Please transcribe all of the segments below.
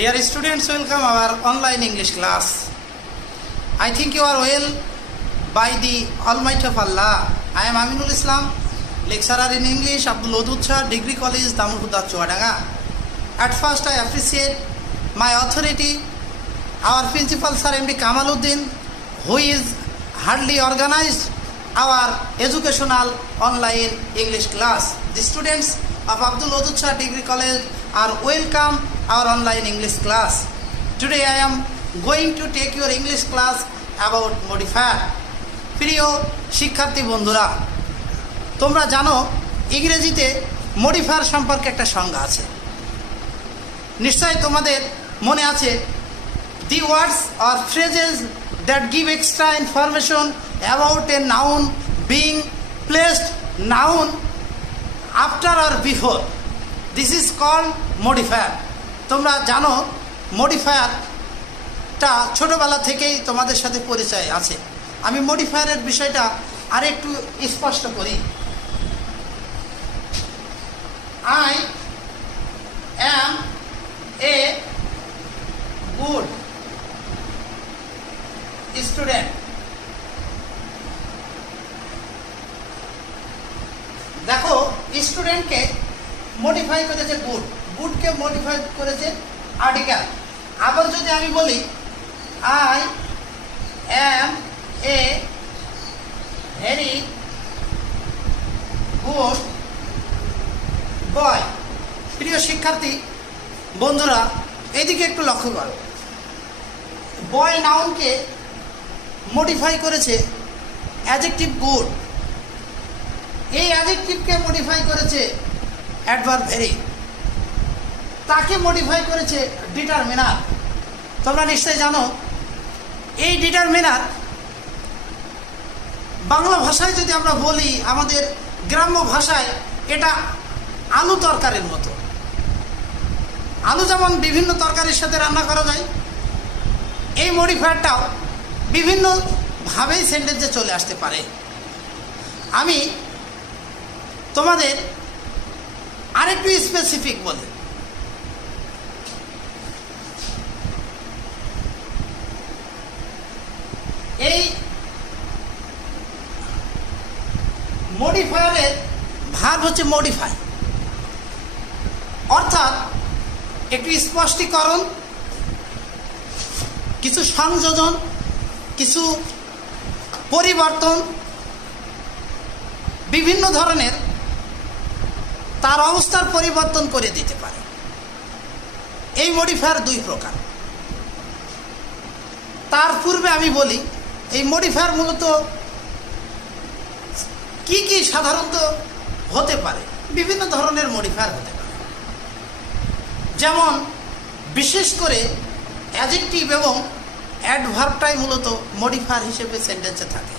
Dear students, welcome our online English class. I think you are well by the Almighty of Allah. I am Aminul Islam, lecturer in English, Abdul Wadud Shah, Degree College, Damulhuda, Chuadanga. At first, I appreciate my authority, our principal Sir M.D. Kamaluddin, who is hardly organized our educational online English class. The students of Abdul Wadud Shah Degree College are welcome our online English class. Today I am going to take your English class about modifier. প্রিয় শিক্ষার্থী বন্ধুরা, তোমরা জানো ইংরেজিতে modifier সম্পর্কে একটা সংজ্ঞা আছে। নিশ্চয়ই তোমাদের মনে আছে, the words or phrases that give extra information about a noun being placed noun after or before. This is called modifier. তোমরা জানো মডিফায়ারটা ছোটবেলা থেকেই তোমাদের সাথে পরিচয় আছে। আমি মডিফায়ারের বিষয়টা আরেকটু স্পষ্ট করি। I am a good student. দেখো, স্টুডেন্টকে মডিফাই করেছে গুড, গুডকে মডিফাই করেছে আর্টিকেল। আবার যদি আমি বলি I am a very good boy. প্রিয় শিক্ষার্থী বন্ধুরা, এদিকে একটু লক্ষ্য করো। বয় নাউনকে মডিফাই করেছে অ্যাডজেক্টিভ গুড, এই অ্যাডজেক্টিভকে মডিফাই করেছে অ্যাডভার্ব ভেরি, তাকে মডিফাই করেছে ডিটারমিনার। তোমরা নিশ্চয়ই জানো এই ডিটারমিনার বাংলা ভাষায় যদি আমরা বলি, আমাদের গ্রাম্য ভাষায় এটা আলু তরকারির মতো। আলু যেমন বিভিন্ন তরকারির সাথে রান্না করা যায়, এই মডিফায়ারটাও বিভিন্নভাবেই সেন্টেন্সে চলে আসতে পারে। আমি তোমাদের আরেকটু স্পেসিফিক বলি। এই মডিফায়ারের ভার্ব হচ্ছে মডিফাই, অর্থাৎ একটু স্পষ্টীকরণ, কিছু সংযোজন, কিছু পরিবর্তন, বিভিন্ন ধরনের তার অবস্থার পরিবর্তন করে দিতে পারে। এই মডিফায়ার দুই প্রকার। তার পূর্বে আমি বলি এই মডিফায়ার মূলত কি কি সাধারণত হতে পারে। বিভিন্ন ধরনের মডিফায়ার হতে পারে, যেমন বিশেষ করে অ্যাডজেক্টিভ এবং অ্যাডভার্বটাই মূলত মডিফায়ার হিসেবে সেন্টেন্সে থাকে।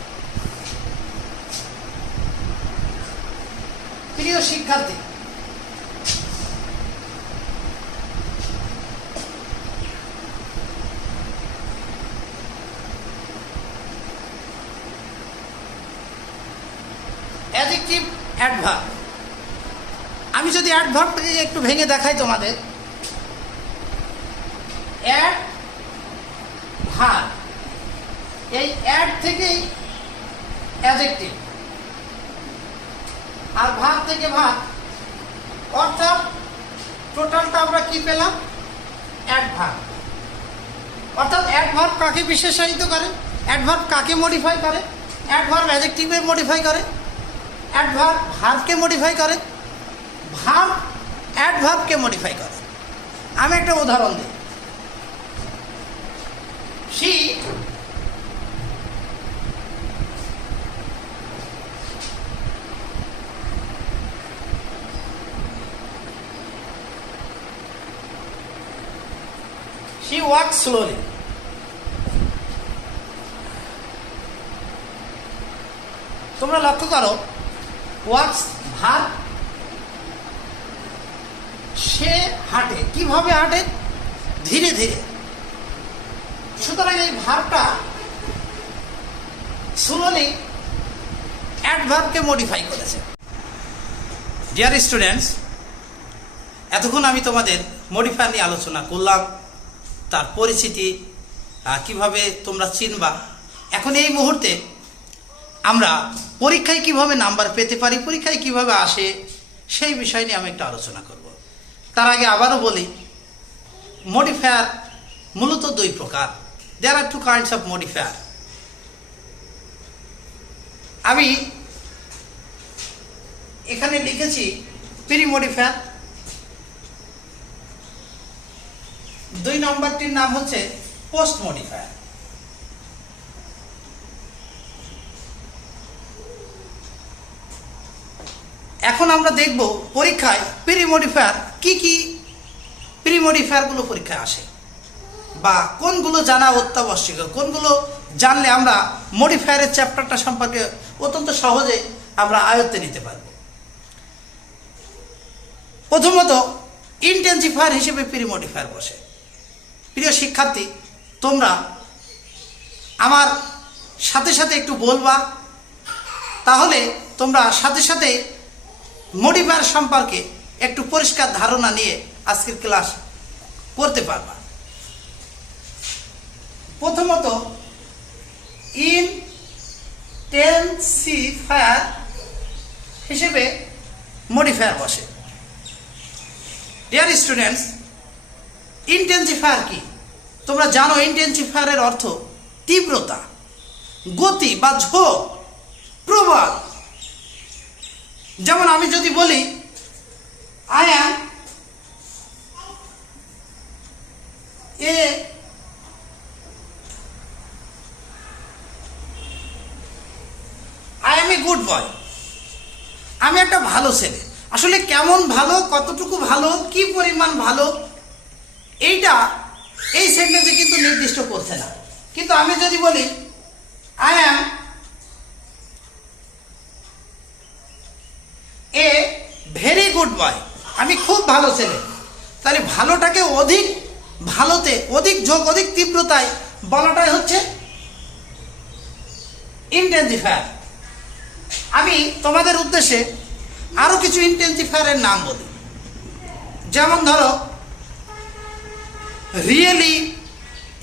প্রিয় শিক্ষার্থী, অ্যাডজেক্টিভ অ্যাডভার্ব, আমি যদি অ্যাডভার্বটাকে একটু ভেঙে দেখাই তোমাদের। অ্যাড ভার্ব, এই অ্যাড থেকেই অ্যাডজেক্টিভ, আর ভার্ব থেকে ভার্ব, অর্থাৎ টোটালটা আমরা কি পেলাম? অ্যাডভার্ব। অর্থাৎ অ্যাডভার্ব কাকে বিশেষায়িত করে, অ্যাডভার্ব কাকে মডিফাই করে, অ্যাডভার্ব অ্যাডজেক্টিভে মডিফাই করে, অ্যাডভার্ব ভার্বকে মডিফাই করে, ভার্ব অ্যাডভার্বকে মডিফাই করে। আমি একটা উদাহরণ দিই। She walks slowly. তোমরা লক্ষ্য করো, ওয়াক্স ভার্ব, সে হাঁটে। কিভাবে হাঁটে? ধীরে ধীরে। সুতরাং এই ভার্বটা স্লোলি অ্যাডভার্বকে মডিফাই করেছে। ডিয়ার স্টুডেন্টস, এতক্ষণ আমি তোমাদের মডিফায়ার নিয়ে আলোচনা করলাম। তার পরিচিতি কিভাবে তোমরা চিনবা। এখন এই মুহূর্তে আমরা পরীক্ষায় কিভাবে নাম্বার পেতে পারি, পরীক্ষায় কিভাবে আসে, সেই বিষয় নিয়ে আমি একটু আলোচনা করব। তার আগে আবারও বলি, মডিফায়ার মূলত দুই প্রকার। দেয়ার আর টু কাইন্ডস অফ মডিফায়ার। আমি এখানে লিখেছি প্রি মডিফায়ার, 2 নম্বরটির নাম হচ্ছে পোস্ট মডিফায়ার। এখন আমরা দেখব পরীক্ষায় প্রি মডিফায়ার কি কি প্রি মডিফায়ারগুলো পরীক্ষায় আসে, বা কোনগুলো জানা অত্যাবশ্যক, কোনগুলো জানলে আমরা মডিফায়ারের চ্যাপ্টারটা সম্পর্কে অত্যন্ত সহজে আমরা আয়ত্তে নিতে পারব। প্রথমত ইন্টেন্সিফায়ার হিসেবে প্রি মডিফায়ার বসে। প্রিয় শিক্ষার্থী, তোমরা আমার সাথে সাথে একটু বলবা, তাহলে তোমরা সাথে সাথে মডিফায়ার সম্পর্কে একটু পরিষ্কার ধারণা নিয়ে আজকের ক্লাস করতে পারবা। প্রথমত ইনটেন্সিফায়ার হিসেবে মডিফায়ার বসে। ডিয়ার স্টুডেন্টস, ইন্টেন্সিফায়ার কি? তোমরা জানো ইন্টেন্সিফায়ারের অর্থ তীব্রতা, গতি বা ঝোঁক, প্রবল। যেমন আমি যদি বলি I am a good boy, আমি একটা ভালো ছেলে। আসলে কেমন ভালো, কতটুকু ভালো, কি পরিমাণ ভালো, এইটা এই সেন্টেন্সে কিন্তু নির্দিষ্ট করছে না। কিন্তু আমি যদি বলি I am a very good boy, আমি খুব ভালো ছেলে, তাহলে ভালোটাকে অধিক ভালোতে, অধিক ঝোঁক, অধিক তীব্রতায় বলাটাই হচ্ছে ইন্টেন্সিফায়ার। আমি তোমাদের উদ্দেশ্যে আরো কিছু ইন্টেন্সিফায়ারের নাম বলি। যেমন ধরো রিয়েলি,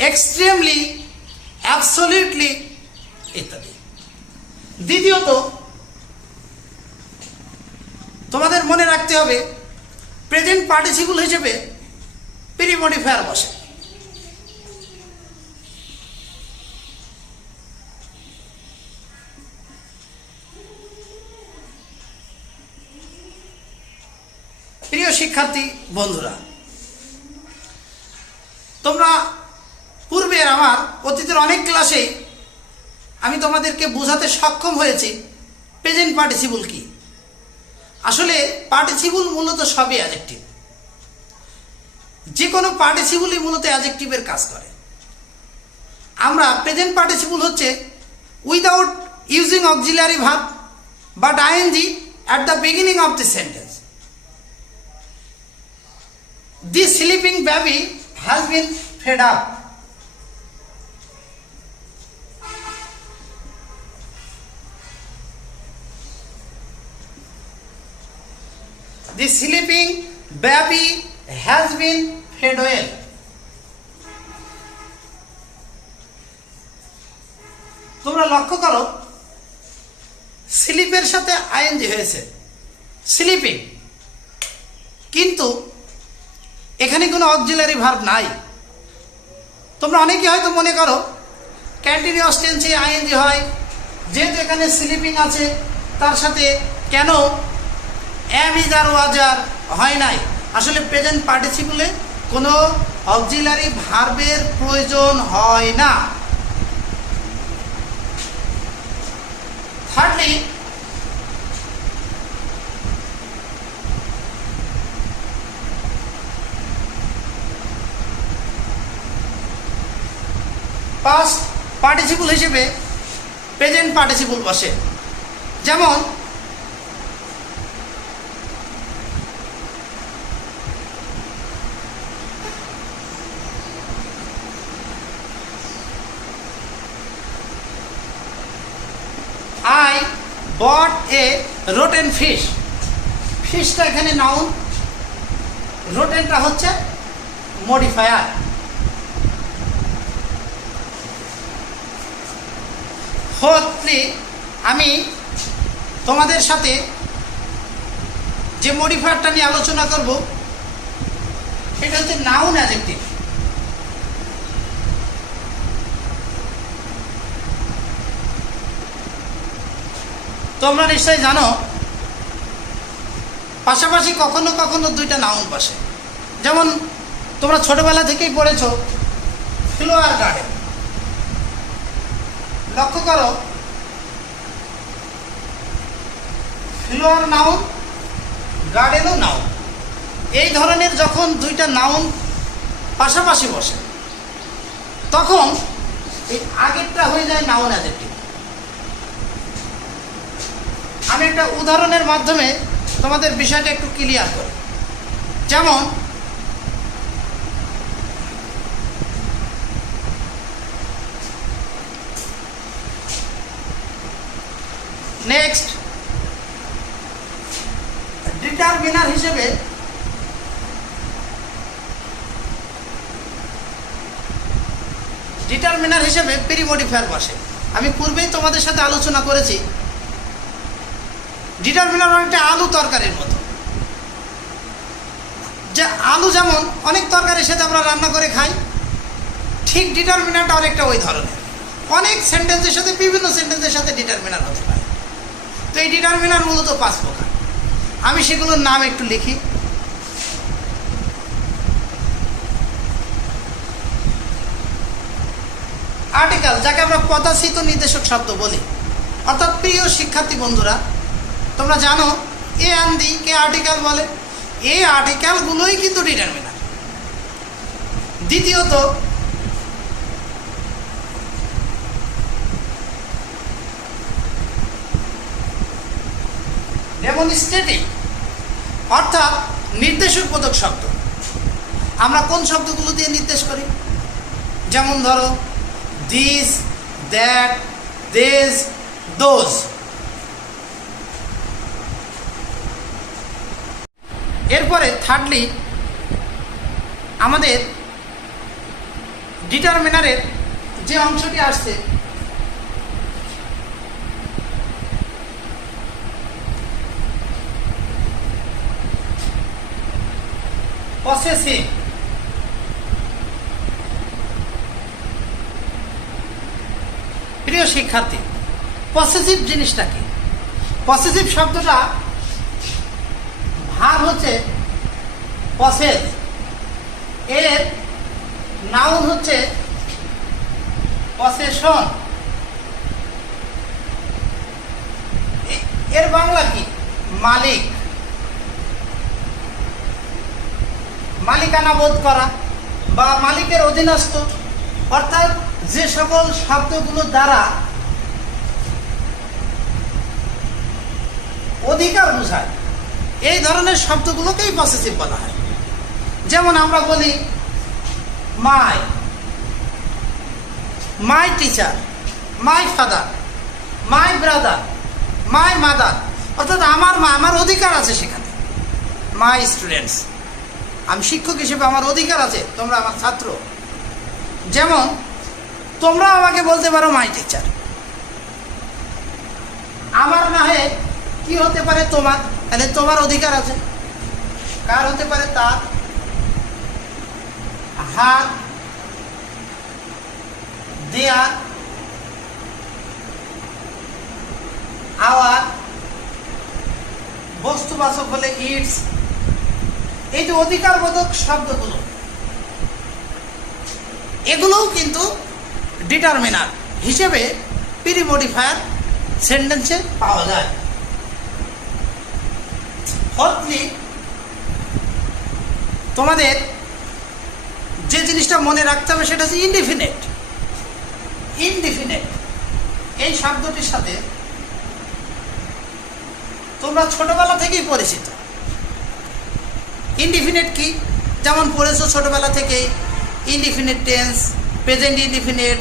এক্সট্রিমলি, অ্যাবসলিউটলি ইত্যাদি। দ্বিতীয়ত তোমাদের মনে রাখতে হবে প্রেজেন্ট পার্টিসিপল হিসেবে প্রি মডিফায়ার বসে। প্রিয় শিক্ষার্থী বন্ধুরা, তোমরা পূর্বের আমার অতীতের অনেক ক্লাসে আমি তোমাদেরকে বোঝাতে সক্ষম হয়েছি প্রেজেন্ট পার্টিসিপল কি। আসলে পার্টিসিপল মূলত সবই অ্যাডজেক্টিভ। যে কোনো পার্টিসিপলই মূলত অ্যাডজেক্টিভের কাজ করে। আমরা প্রেজেন্ট পার্টিসিপল হচ্ছে without using auxiliary verb but ING at the beginning of the sentence. This sleeping baby has been fed up. This sleeping baby has been fed well. তোমরা লক্ষ্য করো স্লিপের সাথে আইএনজি হয়েছে, স্লিপিং, কিন্তু এখানে কোনো অক্সিলারি ভার্ব নাই। তোমরা অনেকে হয়তো মনে করো কন্টিনিউয়াস টেন্সে আইএনজি হয়, যেহেতু এখানে স্লিপিং আছে তার সাথে কেন এম ইজ আর ওয়াজ আর হয় নাই। আসলে প্রেজেন্ট পার্টিসিপলে কোনো অক্সিলারি ভার্বের প্রয়োজন হয় না। থার্ডলি, পাস্ট পার্টিসিপল হিসেবে প্রেজেন্ট পার্টিসিপল বসে। যেমন I bought a rotten fish. ফিশটা এখানে নাউন, রোটেনটা হচ্ছে মডিফায়ার। ফোর্থলি, আমি তোমাদের সাথে যে মডিফায়ারটা নিয়ে আলোচনা করব সেটা হচ্ছে নাউন অ্যাডজেক্টিভ। তোমরা নিশ্চয়ই জানো পাশাপাশি কখনো কখনো দুইটা নাউন বসে। যেমন তোমরা ছোটবেলা থেকেই পড়েছ ফ্লোয়ার গার্ডেন। লক্ষ্য করো, ফ্লোয়ার নাউন, গার্ডেনও নাউন। এই ধরনের যখন দুইটা নাউন পাশাপাশি বসে তখন এই আগেরটা হয়ে যায় নাউন অ্যাডজেক্টিভ। আমি একটা উদাহরণের মাধ্যমে তোমাদের বিষয়টা একটু ক্লিয়ার করি। যেমন নেক্সট, ডিটারমিনার হিসেবে প্রি মডিফায়ার বসে। আমি পূর্বেই তোমাদের সাথে আলোচনা করেছি, ডিটারমিনার অনেকটা আলু তরকারির মতো। যে আলু যেমন অনেক তরকারির সাথে আমরা রান্না করে খাই, ঠিক ডিটারমিনারটা অনেকটা ওই ধরনের। অনেক সেন্টেন্সের সাথে, বিভিন্ন সেন্টেন্সের সাথে ডিটারমিনার হতে পারে। তো এই ডিটারমিনার মূলত 5 প্রকার। আমি সেগুলোর নাম একটু লিখি। আর্টিকেল, যাকে আমরা পদাশ্রিত নির্দেশক শব্দ বলি। অর্থাৎ প্রিয় শিক্ষার্থী বন্ধুরা, তোমরা জানো এ আন্দি কে আর্টিকেল বলে। এই আর্টিকেলগুলোই কিন্তু ডিটারমিনার। দ্বিতীয়ত, ডেমনস্ট্রেটিভ, অর্থাৎ নির্দেশকবোধক শব্দ। আমরা কোন শব্দগুলো দিয়ে নির্দেশ করি? যেমন ধরো দিস, দ্যাট, দিস, দোজ। এরপরে থার্ডলি, আমাদের ডিটারমিনারের যে অংশটি আসছে পসেসিভ। প্রিয় শিক্ষার্থী, পসেসিভ জিনিসটা কি? পসেসিভ শব্দটা ভার্ব হচ্ছে পসেস, এর নাউন হচ্ছে পসেশন। এর বাংলা কি? মালিক, মালিকানা বোধ করা বা মালিকের অধীনস্থ। অর্থাৎ যে সকল শব্দগুলো দ্বারা অধিকার বোঝায়, এই ধরনের শব্দগুলোকেই পসেসিভ বলা হয়। যেমন আমরা বলি my, my teacher, my father, my brother, my mother. অর্থাৎ আমার মা, আমার অধিকার আছে সেখানে। মাই স্টুডেন্টস, আমি শিক্ষক হিসেবে আমার অধিকার আছে, তোমরা আমার ছাত্র। যেমন তোমরা আমাকে বলতে পারো মাই টিচার। আমার না হয়ে কি হতে পারে? তোমার। তাহলে তোমার অধিকার আছে। কার হতে পারে? তার। হার, দেয়ার, আওয়ার, বস্তুবাচক হলে ইটস। এই যে অধিকারবোধক শব্দগুলো, এগুলোও কিন্তু ডিটারমিনার হিসেবে প্রি মডিফায়ার সেন্টেন্সে পাওয়া যায়। ফোর্থলি, তোমাদের যে জিনিসটা মনে রাখতে হবে সেটা হচ্ছে ইনডিফিনিট। ইনডিফিনিট এই শব্দটির সাথে তোমরা ছোটবেলা থেকেই পরিচিত। ইনডিফিনিট কি? যেমন পড়েছো ছোটবেলা থেকেই indefinite tense, present indefinite,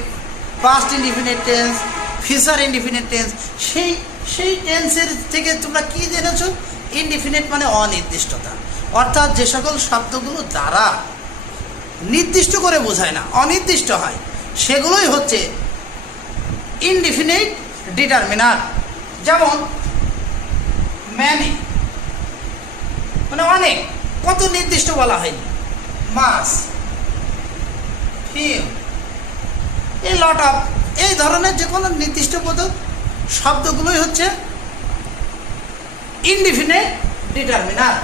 past indefinite tense, future indefinite tense. সেই টেন্সের থেকে তোমরা কি জেনেছো? ইনডিফিনিট মানে অনির্দিষ্টতা। অর্থাৎ যে সকল শব্দগুলো দ্বারা নির্দিষ্ট করে বোঝায় না, অনির্দিষ্ট হয়, সেগুলোই হচ্ছে ইনডিফিনিট ডিটারমিনার। যেমন ম্যানি মানে অনেক, কত নির্দিষ্ট বলা হয়নি। মাস, ফিউ, এই লট অফ, এই ধরনের যে কোনো নির্দিষ্ট বোধক শব্দগুলোই হচ্ছে ইনডিফিনিট ডিটারমিনার।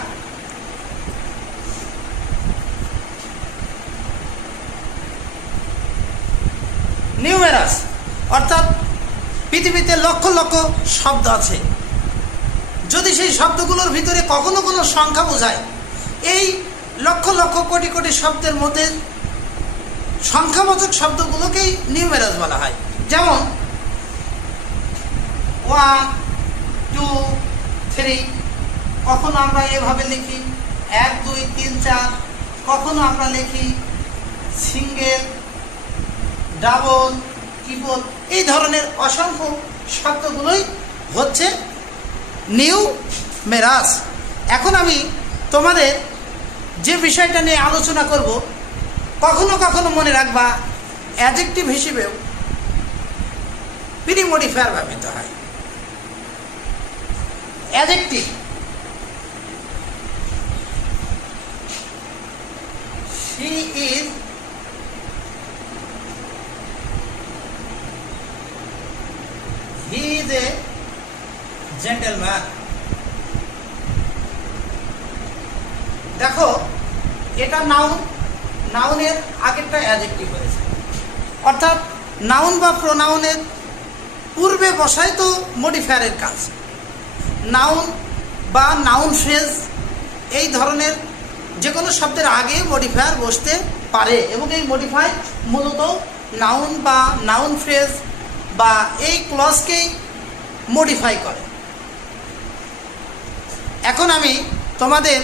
নিউমেরাস অর্থাৎ পৃথিবীতে লক্ষ লক্ষ শব্দ আছে, যদি সেই শব্দগুলোর ভিতরে কখনো কোনো সংখ্যা বোঝায়, এই লক্ষ লক্ষ কোটি কোটি শব্দের মধ্যে সংখ্যাবাচক শব্দগুলোকেই নিউমেরাস বলা হয়। যেমন 1, 2, 3, কখনো আমরা এভাবে লিখি 1, 2, 3, 4, কখনো আমরা লিখি সিঙ্গেল, ডাবল, ট্রিপল, এই ধরনের অসংখ্য শব্দগুলোই হচ্ছে নিউমেরাস। এখন আমি তোমাদের যে বিষয়টা নিয়ে আলোচনা করব, কখনো কখনো মনে রাখবা অ্যাডজেক্টিভ হিসেবেও প্রিমডিফায়ার ব্যবহৃত হয়। Adjective, she is he is a gentleman। দেখো এটা নাউন, নাউনের আগেরটা অ্যাডজেক্টিভ হয়েছে, অর্থাৎ নাউন বা প্রোনাউনের পূর্বে বসাই তো মডিফায়ারের কাজ। নাউন বা নাউন ফ্রেজ এই ধরনের যে কোনো শব্দের আগে মডিফায়ার বসতে পারে, এবং এই মডিফাই মূলত নাউন বা নাউন ফ্রেজ বা এই ক্লজকেই মডিফাই করে। এখন আমি তোমাদের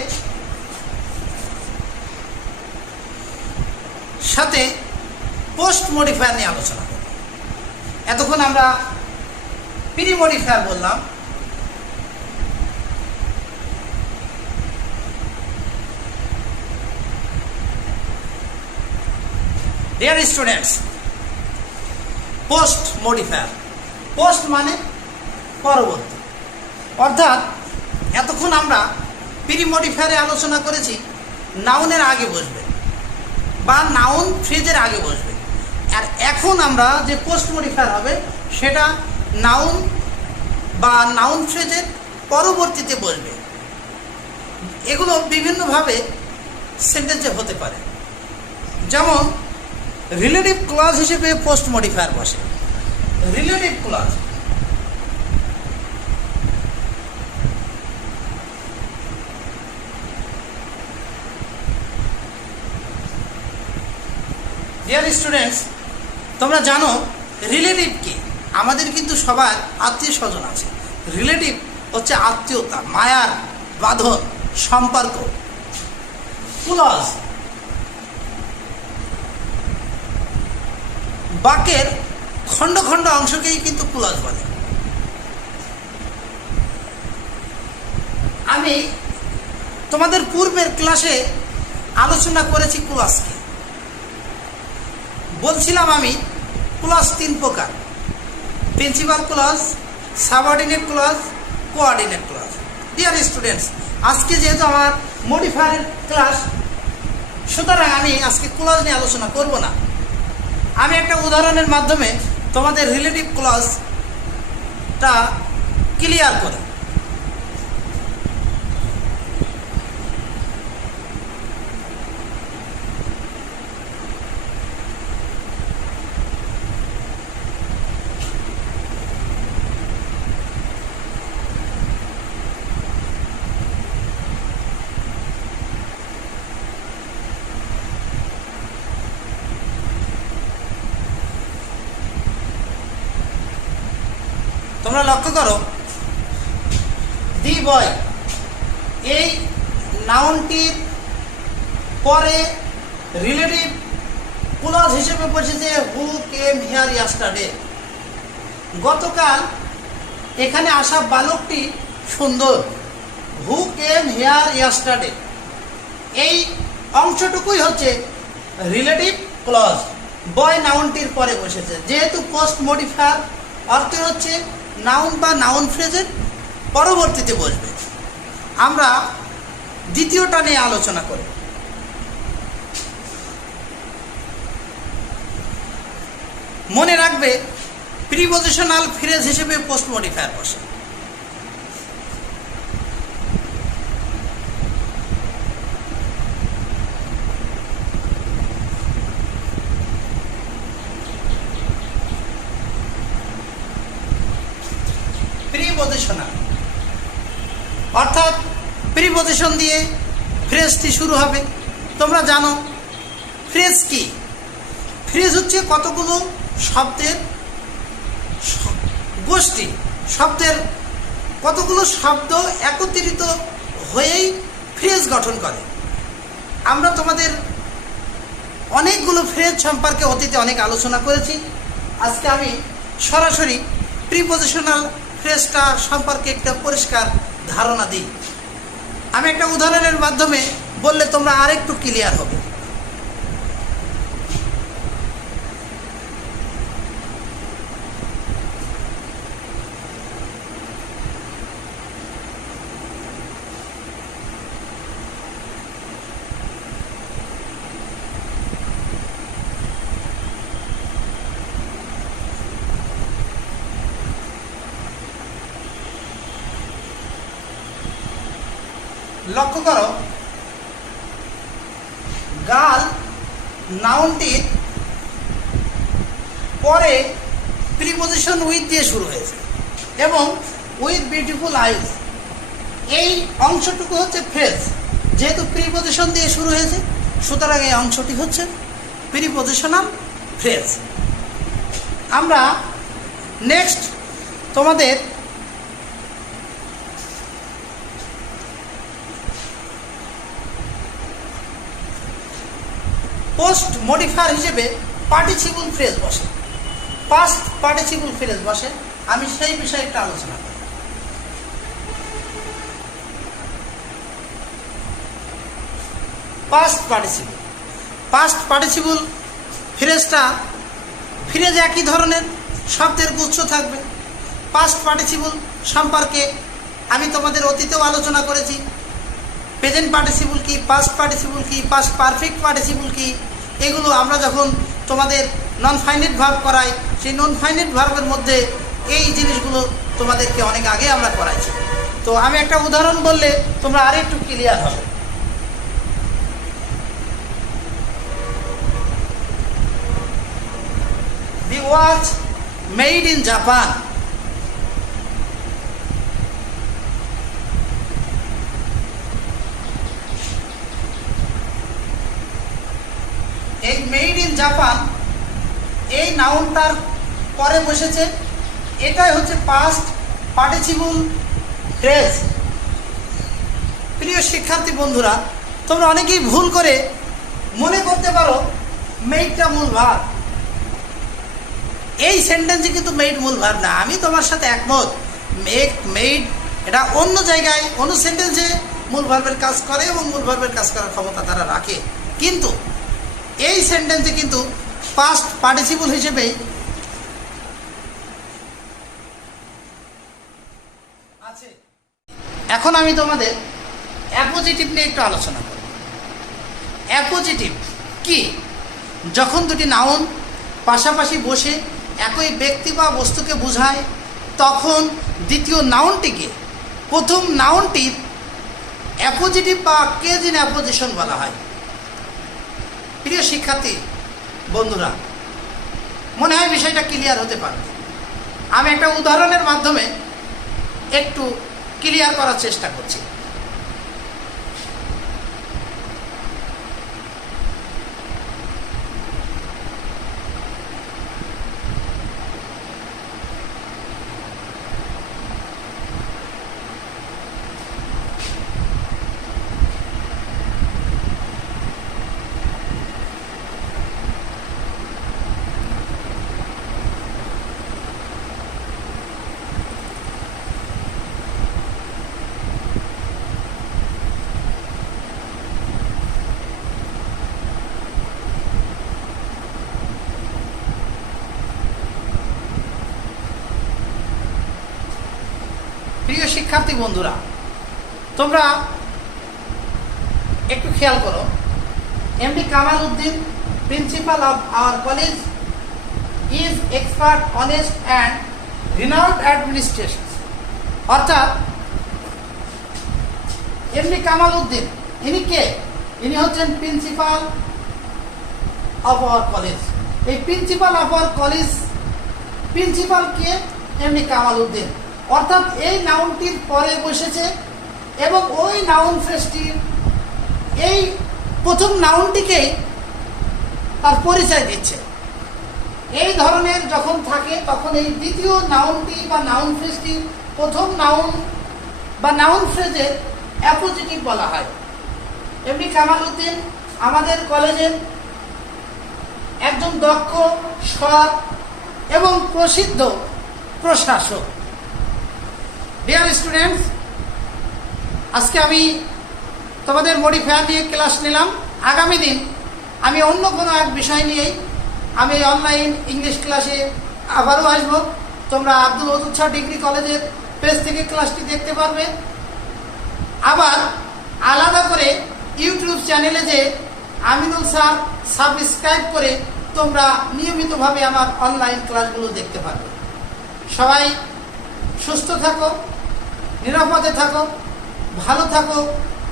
সাথে পোস্ট মডিফায়ার নিয়ে আলোচনা করব। এতক্ষণ আমরা প্রি মডিফায়ার বললাম, dear students, post modifier, post মানে পরবর্তী, অর্থাৎ এতক্ষণ আমরা প্রি মডিফায়ারে আলোচনা করেছি নাউনের আগে বসবে বা নাউন ফ্রেজের আগে বসবে, আর এখন আমরা যে পোস্ট মডিফায়ার হবে সেটা নাউন বা নাউন ফ্রেজের পরবর্তীতে বসবে। এগুলো বিভিন্নভাবে সেন্টেন্সে হতে পারে। যেমন রিলেটিভ ক্লজ হিসেবে পোস্ট মডিফায়ার বসে। রিলেটিভ ক্লজ, ডিয়ার স্টুডেন্টস, তোমরা জানো রিলেটিভ কি? আমাদের কিন্তু সবার আত্মীয় স্বজন আছে। রিলেটিভ হচ্ছে আত্মীয়তা, মায়ার বাঁধন, সম্পর্ক। ক্লজ বাক্যের খণ্ড খণ্ড অংশকেই কিন্তু ক্লজ বলে। আমি তোমাদের পূর্বের ক্লাসে আলোচনা করেছি ক্লজকে। বলছিলাম আমি ক্লজ 3 প্রকার: principal clause, subordinate clause, coordinate clause. Dear students, আজকে যেহেতু আমার মডিফায়ারের ক্লাস, সুতরাং আমি আজকে ক্লজ নিয়ে আলোচনা করব না। আমি একটা উদাহরণের মাধ্যমে তোমাদের রিলেটিভ ক্লজটা ক্লিয়ার করি। তোমরা লক্ষ্য করো, দি বয়, এই নাউনটির পরে রিলেটিভ ক্লজ হিসেবে বসেছে হু কেম হিয়ার ইয়েস্টারডে। গতকাল এখানে আসা বালকটি সুন্দর। হু কেম হিয়ার ইয়েস্টারডে, এই অংশটুকুই হচ্ছে রিলেটিভ ক্লজ। বয় নাউনটির পরে বসেছে, যেহেতু পোস্ট মডিফায়ার অর্থ হচ্ছে নাউন বা নাউন ফ্রেজের পরবর্তীতে বসবে। আমরা দ্বিতীয়টা নিয়ে আলোচনা করি। মনে রাখবে প্রিপজিশনাল ফ্রেজ হিসেবে পোস্ট মডিফায়ার বসে। প্রিপজিশনাল অর্থাৎ প্রিপজিশন দিয়ে ফ্রেজটি শুরু হবে। তোমরা জানো ফ্রেজ কি? ফ্রেজ হচ্ছে কতগুলো শব্দের গোষ্ঠী, শব্দের কতগুলো শব্দ একত্রিত হয়েই ফ্রেজ গঠন করে। আমরা তোমাদের অনেকগুলো ফ্রেজ সম্পর্কে অতীতে অনেক আলোচনা করেছি। আজকে আমি সরাসরি প্রিপজিশনাল ফ্রেজটা সম্পর্কে একটা পরিষ্কার ধারণা দিই। আমি একটা উদাহরণের মাধ্যমে বললে তোমরা আরেকটু ক্লিয়ার হবে। লক্ষ্য করো, গার্ল নাউনটির পরে প্রিপজিশন উইথ দিয়ে শুরু হয়েছে এবং উইথ বিউটিফুল আইজ, এই অংশটুকু হচ্ছে ফ্রেজ। যেহেতু প্রিপজিশন দিয়ে শুরু হয়েছে সুতরাং এই অংশটি হচ্ছে প্রিপজিশনাল ফ্রেজ। আমরা নেক্সট তোমাদের পোস্ট মডিফায়ার হিসেবে পার্টিসিপল ফ্রেজ বসে, পাস্ট পার্টিসিপল ফ্রেজ বসে। আমি সেই বিষয়ে একটা আলোচনা করি। পাস্ট পার্টিসিপল ফ্রেজটা ফ্রেজ একই ধরনের শব্দের গুচ্ছ থাকবে। পাস্ট পার্টিসিপল সম্পর্কে আমি তোমাদের অতীতেও আলোচনা করেছি। প্রেজেন্ট পার্টিসিপল কি, পাস্ট পার্টিসিপল কি, পাস্ট পারফেক্ট পার্টিসিপল কি, এগুলো আমরা যখন তোমাদের নন ফাইনাইট ভার্ব করাই সেই নন ফাইনাইট ভার্বের মধ্যে এই জিনিসগুলো তোমাদেরকে অনেক আগে আমরা করাইছি। তো আমি একটা উদাহরণ বললে তোমরা আরেকটু ক্লিয়ার হবে। The watch made in Japan. এই মেড ইন জাপান এই নাউনটার পরে বসেছে, এটাই হচ্ছে পাস্ট পার্টিসিপল ফ্রেজ। প্রিয় শিক্ষার্থী বন্ধুরা, তোমরা অনেকেই ভুল করে মনে করতে পারো মেইডটা মূল ভার্ব। এই সেন্টেন্সে কিন্তু মেইড মূল ভার্ব না। আমি তোমার সাথে একমত, মেইড এটা অন্য জায়গায় অন্য সেন্টেন্সে মূল ভার্বের কাজ করে এবং মূল ভার্বের কাজ করার ক্ষমতা তারা রাখে, কিন্তু এই সেন্টেন্সে কিন্তু পাস্ট পার্টিসিপল হিসেবেই আছে। এখন আমি তোমাদের অ্যাপোজিটিভ নিয়ে একটু আলোচনা করব। অ্যাপোজিটিভ কি? যখন দুটি নাউন পাশাপাশি বসে একই ব্যক্তি বা বস্তুকে বোঝায় তখন দ্বিতীয় নাউনটিকে প্রথম নাউনটির অ্যাপোজিটিভ বা কেজ ইন অ্যাপোজিশন বলা হয়। প্রিয় শিক্ষার্থী বন্ধুরা, মনে হয় বিষয়টা ক্লিয়ার হতে পারে। আমি একটা উদাহরণের মাধ্যমে একটু ক্লিয়ার করার চেষ্টা করছি। শিক্ষার্থী বন্ধুরা, তোমরা একটু খেয়াল করো। MD Kamal Uddin, principal of our college, is expert, honest and renowned administration. অর্থাৎ এমডি কামাল উদ্দিন ইনি কে? ইনি হচ্ছেন প্রিন্সিপাল অফ আওয়ার কলেজ। এই principal of our college, principal K? MD Kamal Uddin. অর্থাৎ এই নাউনটির পরে বসেছে এবং ওই নাউন ফ্রেজটির এই প্রথম নাউনটিকেই তার পরিচয় দিচ্ছে। এই ধরনের যখন থাকে তখন এই দ্বিতীয় নাউনটি বা নাউন ফ্রেজটি প্রথম নাউন বা নাউন ফ্রেজের অ্যাপোজিটিভ বলা হয়। এমডি কামাল উদ্দিন আমাদের কলেজের একজন দক্ষ, সৎ এবং প্রসিদ্ধ প্রশাসক। ডিয়ার স্টুডেন্টস, আজকে আমি তোমাদের মডিফায়ার নিয়ে ক্লাস নিলাম। আগামী দিন আমি অন্য কোনো এক বিষয় নিয়েই আমি অনলাইন ইংলিশ ক্লাসে আবারও আসবো। তোমরা আব্দুল ওদুদ শাহ ডিগ্রি কলেজের পেজ থেকে ক্লাসটি দেখতে পারবে। আবার আলাদা করে ইউটিউব চ্যানেলে যে আমিনুল স্যার সাবস্ক্রাইব করে তোমরা নিয়মিতভাবে আমার অনলাইন ক্লাসগুলো দেখতে পারবে। সবাই সুস্থ থাকো, নিরাপদে থাকো, ভালো থাকো,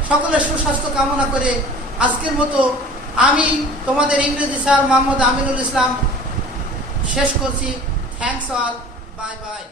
সকলের সুস্বাস্থ্য কামনা করে আজকের মতো আমি তোমাদের ইংরেজি স্যার মোহাম্মদ আমিনুল ইসলাম শেষ করছি। Thanks all, bye bye.